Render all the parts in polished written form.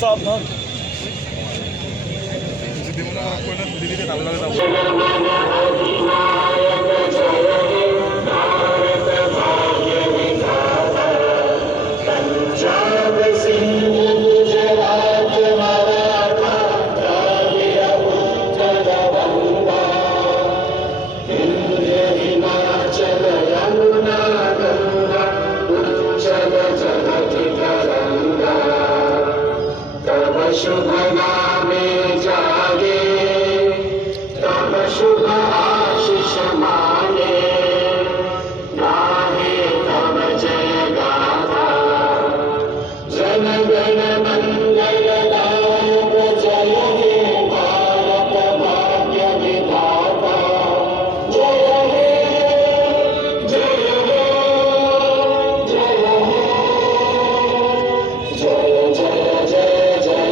সাবধান शुभ नामे जागे तब शुभ आशीष माने गाहे तब जय गाथा जन गण मंगल दायक जय हे भारत भाग्य विधाता जय हे जय हे जय हे जय जय जय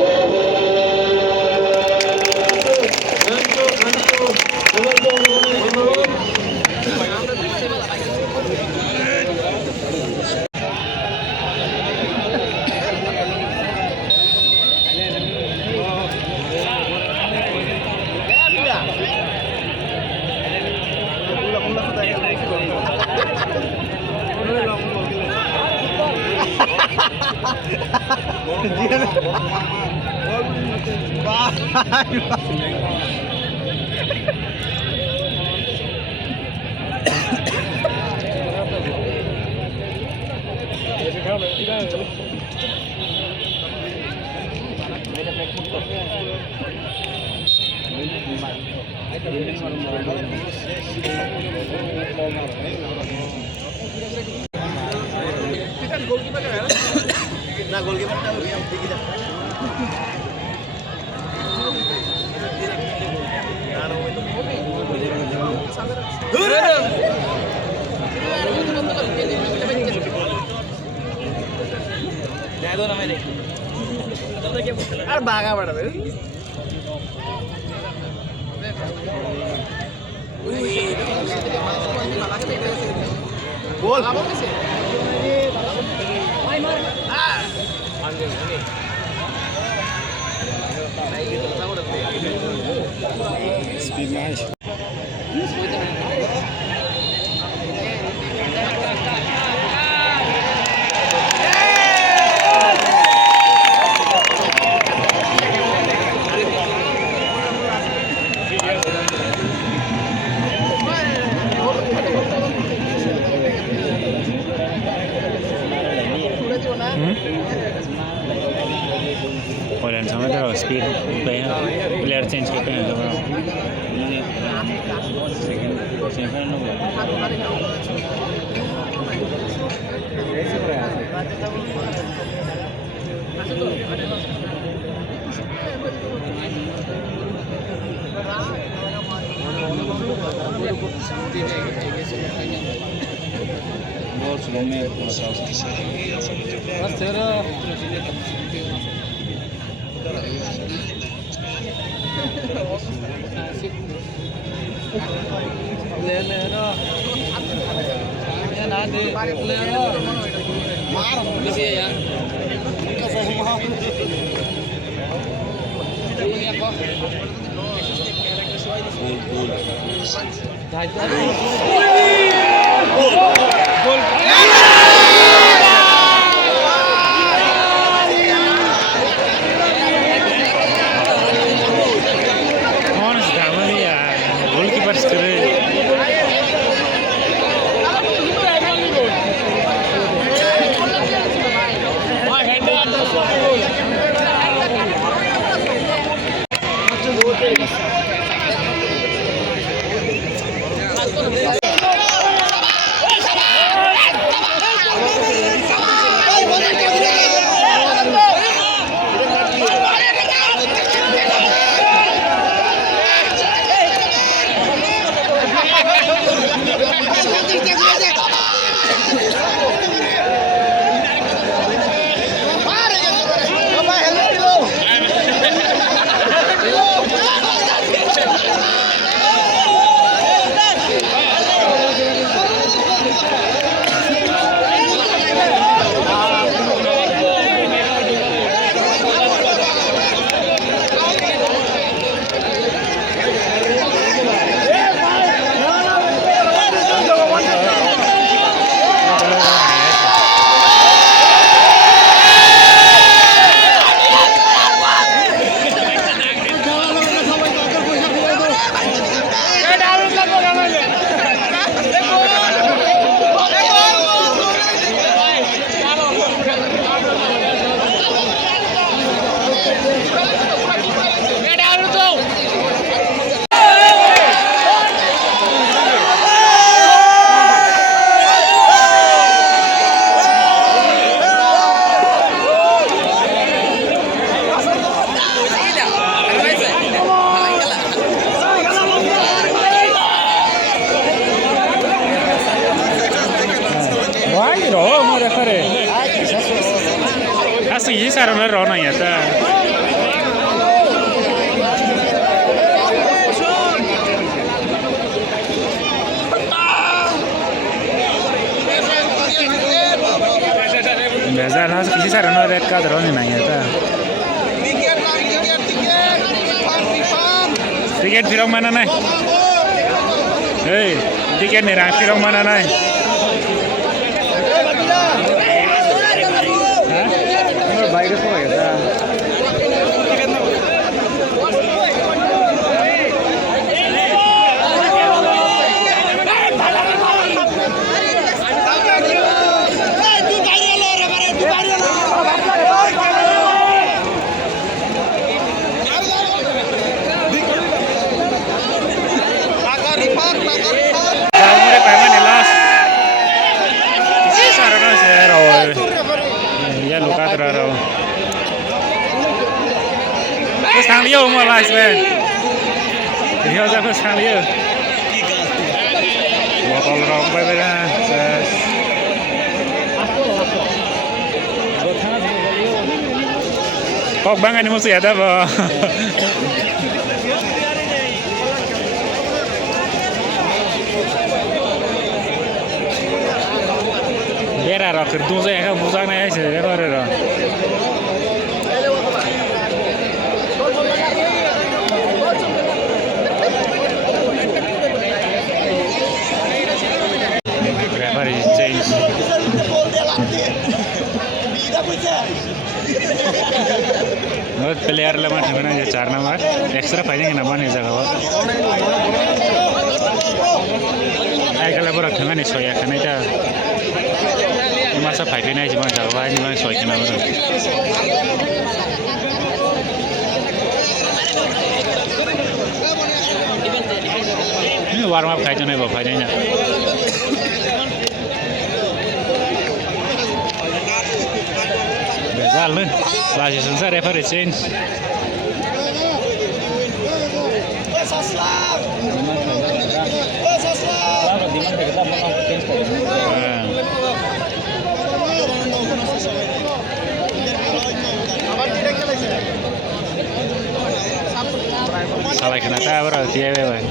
ना गोलकीपर আর বাঘা বাড়াবে গোল Speed match. और समय तो स्पीड प्लेयर चेंज करते हैं तो बहुत स्लो में ले लो ना दे ले लो मार किसी यार उनका सही वहां गोल गोल इसे सारा ना रोना ही आता बेजार ना इसे सारा ना रेड कार्ड रोने नहीं आता tiket firong mana nai? Hei, tiket nih rang firong mana nai? Hah? Baik itu apa ya? First time you more like man. Here's the first time you. What all wrong by the kok bang ini mesti ada apa? Biar orang kerja saya kan bukan aja sih, orang. बहुत player लगा ठगना जो 4 number extra fighting ना बने जगह आई कल बरा ठगना नहीं सोया खाने ता मासा फाइटिंग नहीं जमा जगह आई नहीं सोया खाना बरा ini warm up खाई तो नहीं बाप फाइटिंग ना Bezal nih, lagi selesai referee change. Salah kena tahu berarti ya bang.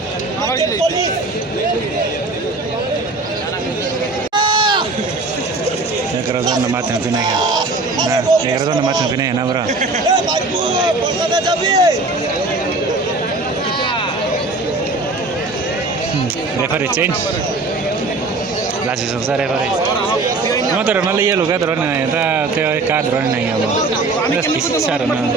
Kerajaan nama tengku naik kan, nah kerajaan nama tengku naik na bro. Referee change, lagi selesai referee. Mau terus malah ya luka terus nih, tapi kad terus nih ya bro. Ini spesial sarana.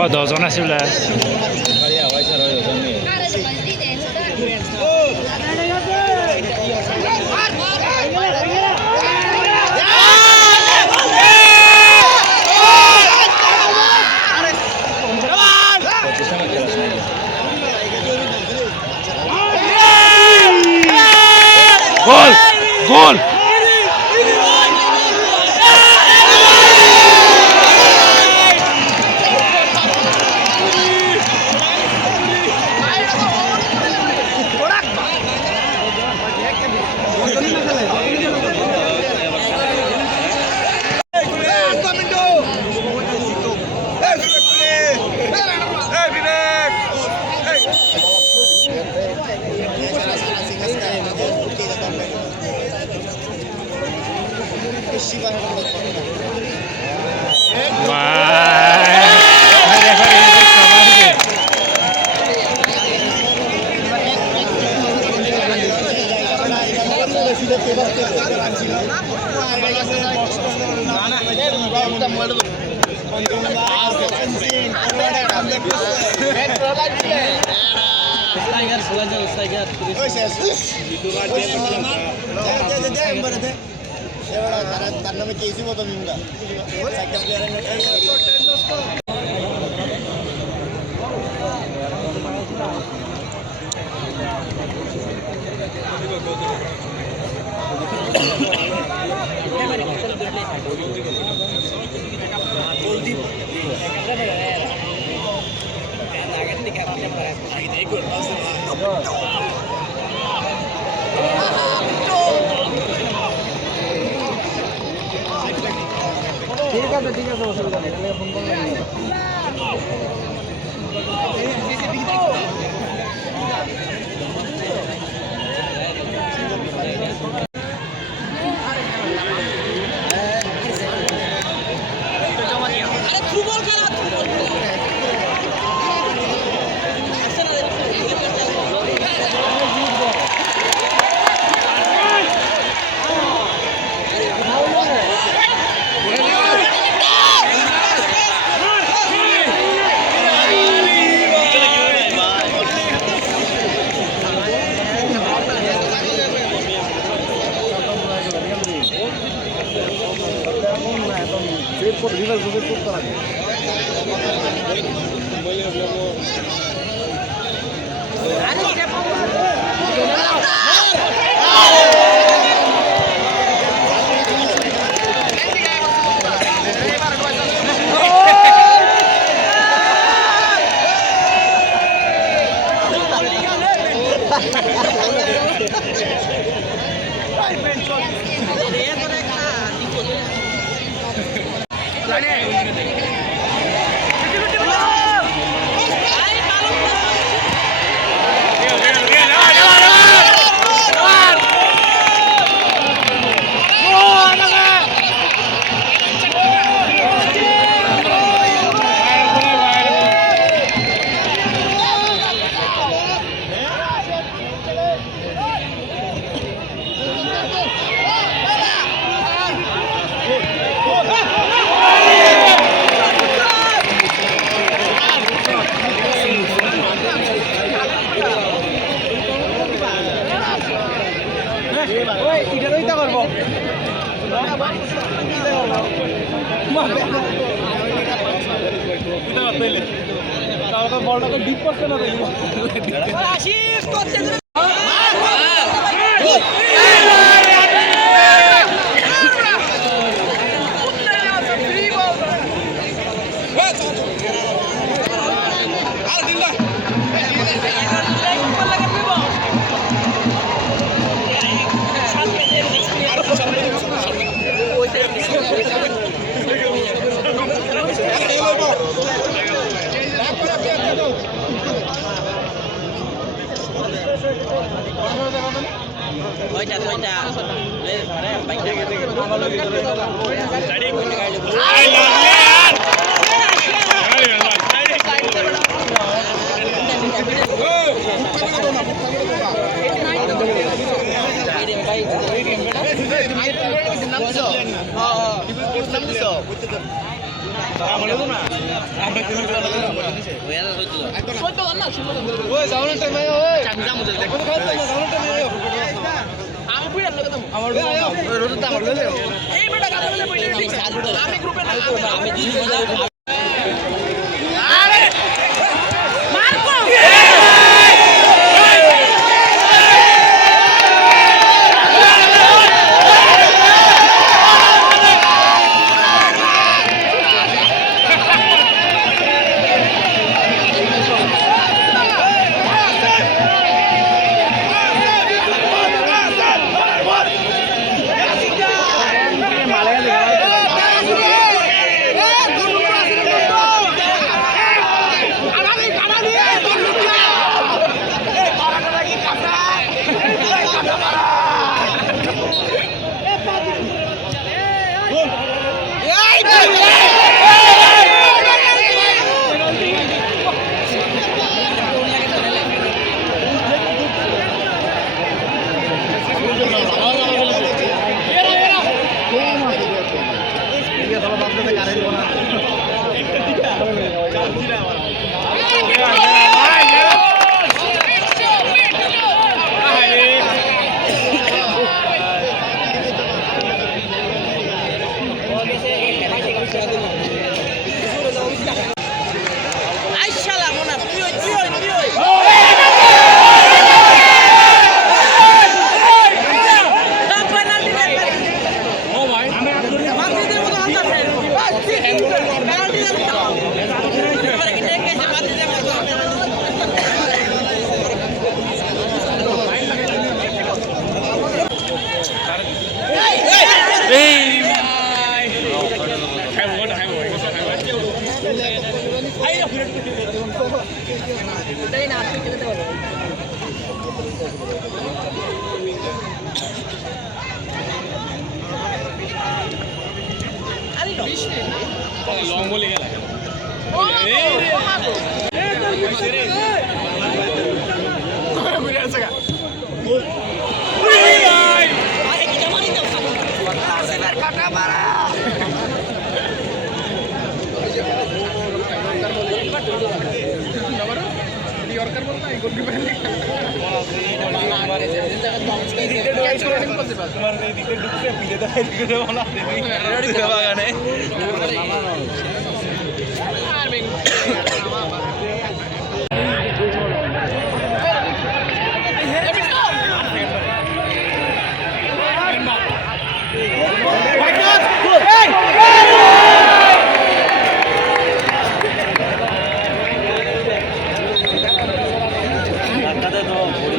Oh, 2 zona sebelah. Gol! Gol! ঠিক আছে অসুবিধা নেই তাহলে phone করলাম বলটাকে deep করতে না আশিস করতে লং বলে গেল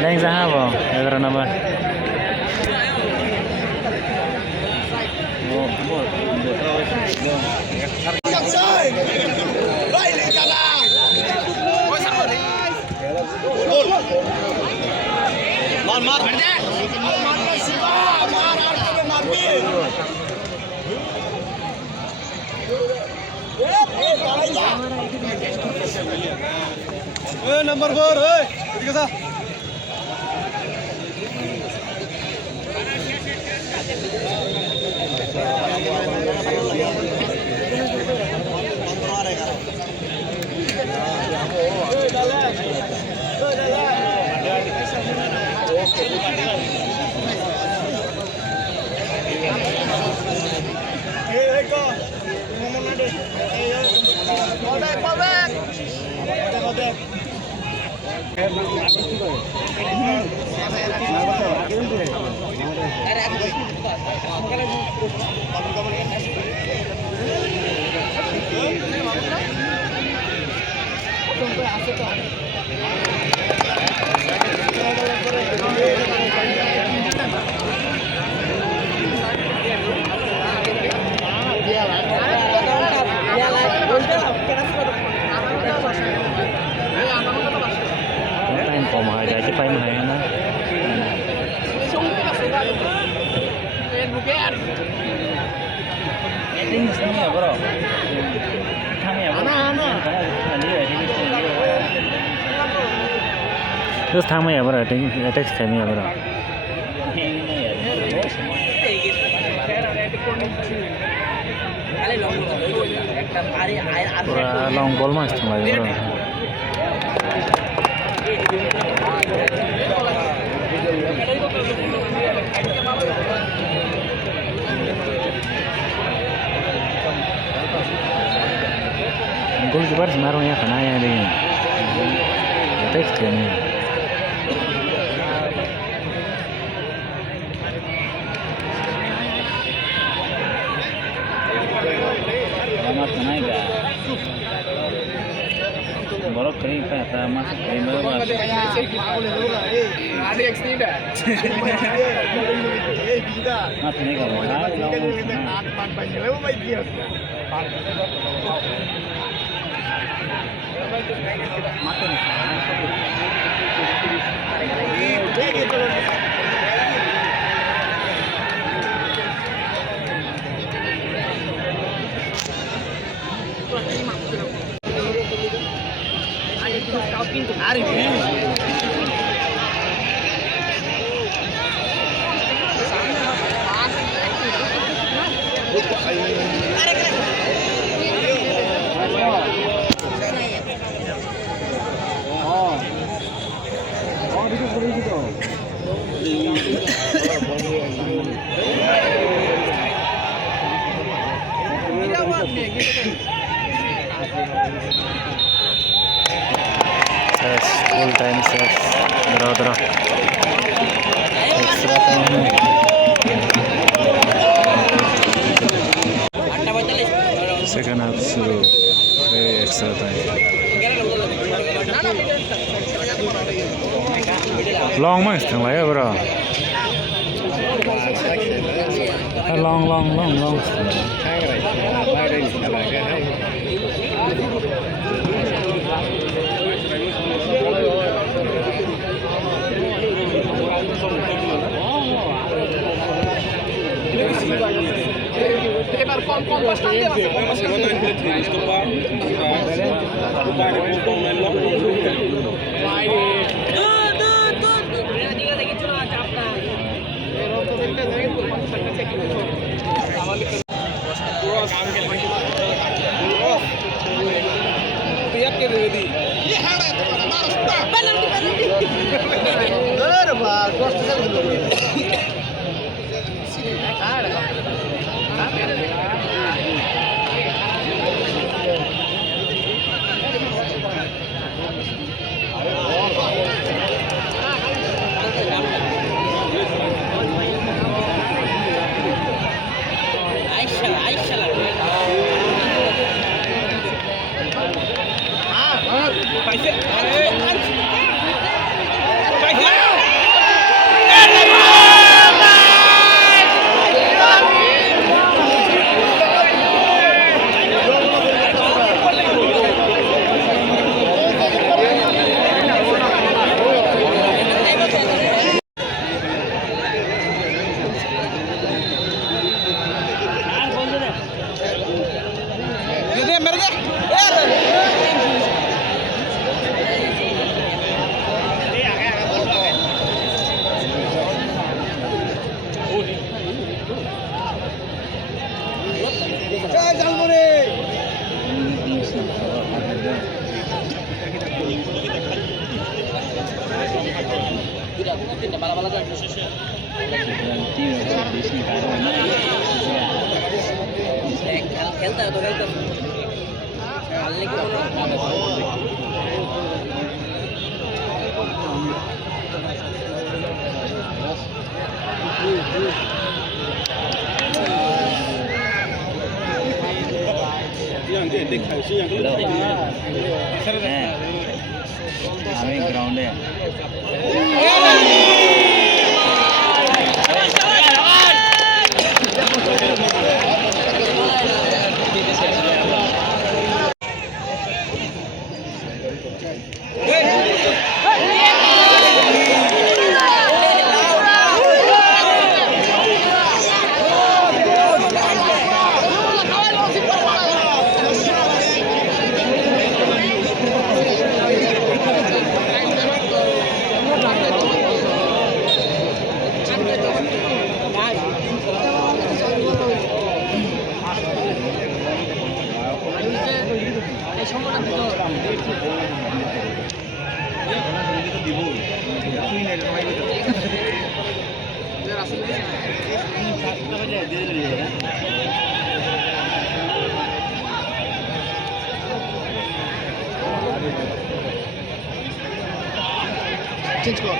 Lain sahabo, ada nama. Number 4 ठीक है Time kau mahal jadi pai mahal na. Ini semua bro. Kami ya bro. Terus thang ya bro, attack kami ya bro. Pura long ball mas thang lagi bro. Goalkeeper sebenarnya ya kena yang ini. Attack kami. Borok kering kata masuk kering baru ada extend mas ini kalau full time set draw extra time second half शुरू extra time long mas thằng lấy bro long এবার কম কম পাঁচটা দিয়ে আছে কম পাঁচটা খেলতে হবে খেলতে আমি গ্রাউন্ডে চেঞ্জ কর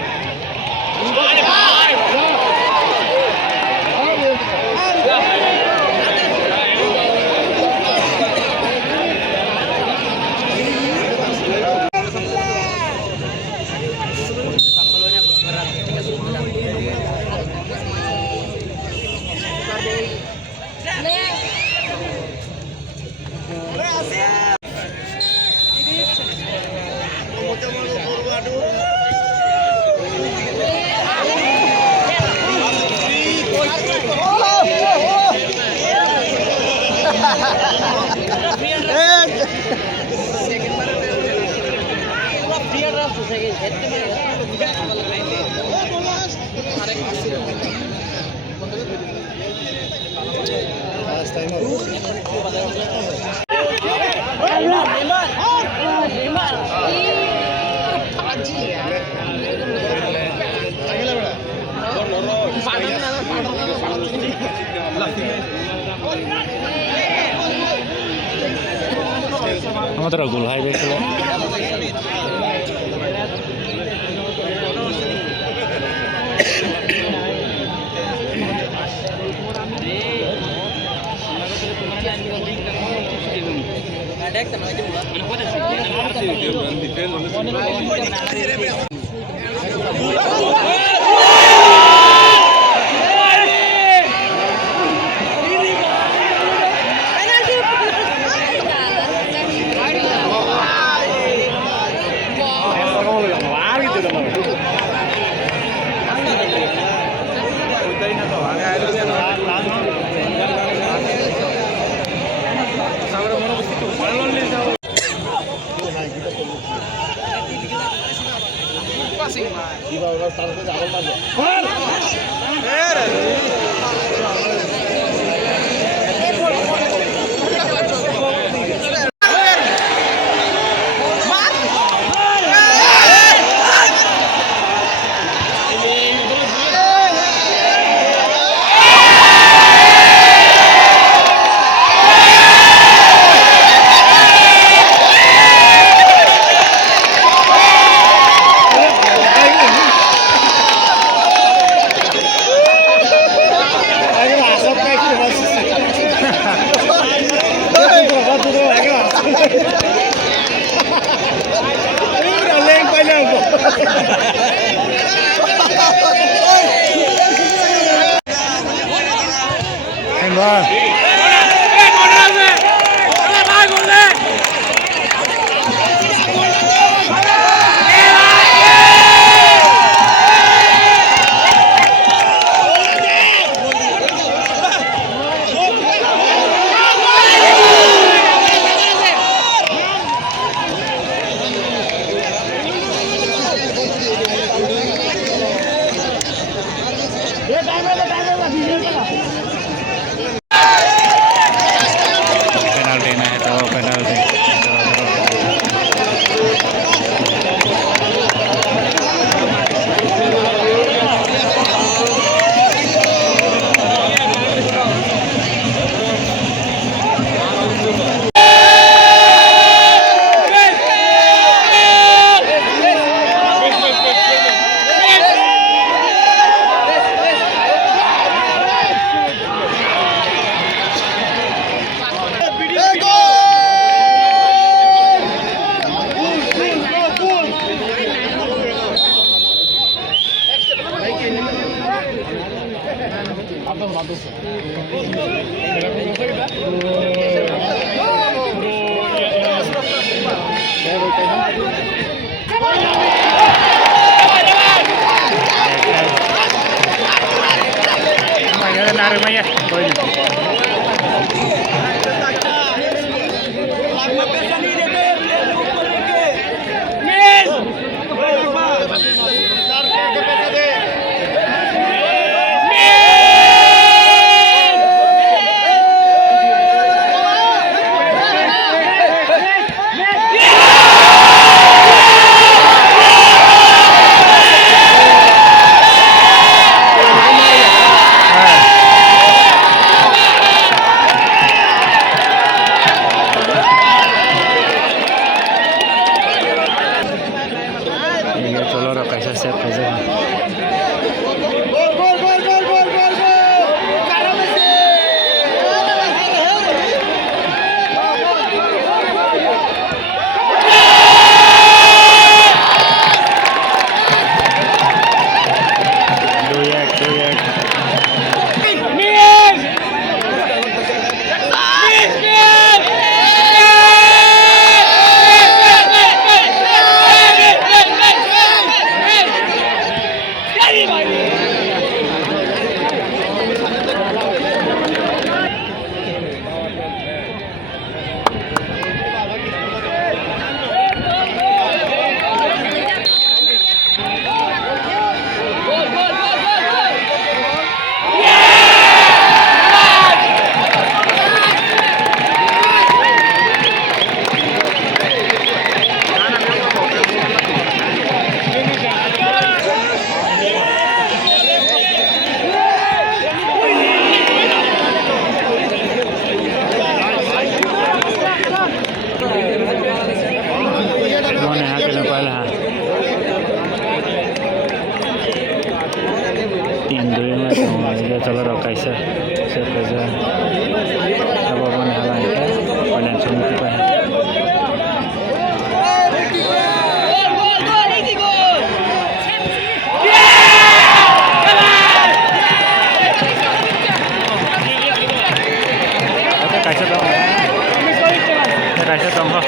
আমাদের গোল হাই দেখছিল Ahí ball. Penalty na ito, penalty. Maya, चलो रोकाइसा सेपजा अब पनि हालाइका पहिला छुमुकी पाए कैसे दम हो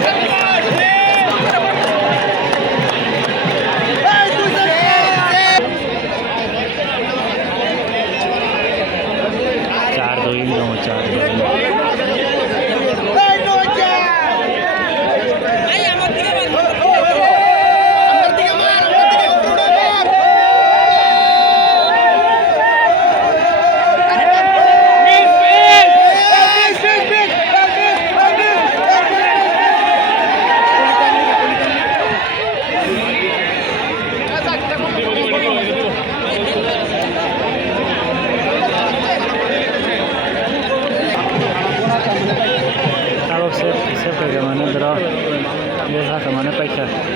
这个嘛，那个，也啥什么的白吃。